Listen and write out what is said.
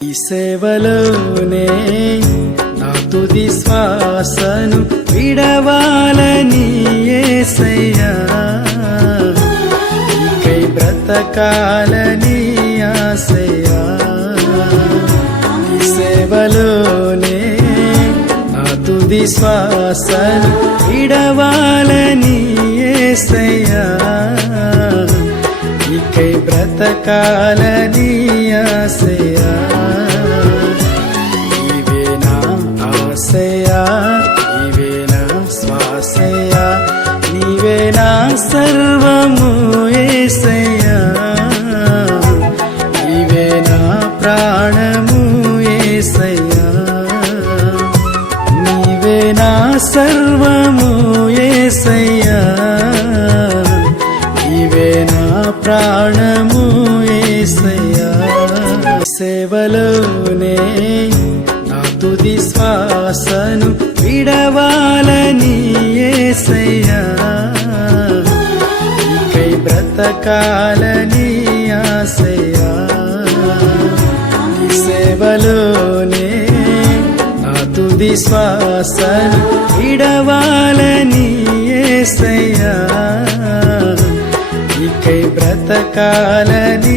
ఈ సేవలోనే నా తుది శ్వాసను విడవాలని యేసయ్యా, నీకై బ్రతకాలని ఆశయ్యా. ఈ సేవలోనే నా తుది శ్వాసను విడవాలని యేసయ్యా, నీకై బ్రతకాలని ఆశయ్యా. నీవే నా ఆశయ్యా, నీవే నా శ్వాసయ్యా, నీవే నా సర్వము యేసయ్యా, నీవే నా ప్రాణము యేసయ్యా, నీవే నా సర్వము యేసయ్యా, నీవే నా ప్రాణము యేసయ్యా. సేవలోనే నా తుది శ్వాసను విడవాలని యేసయ్యా, నీకై బ్రతకాలని ఆశయ్యా. ఈ సేవలోనే నా తుది శ్వాసను విడవాలని యేసయ్యా, నీకై బ్రతకాలని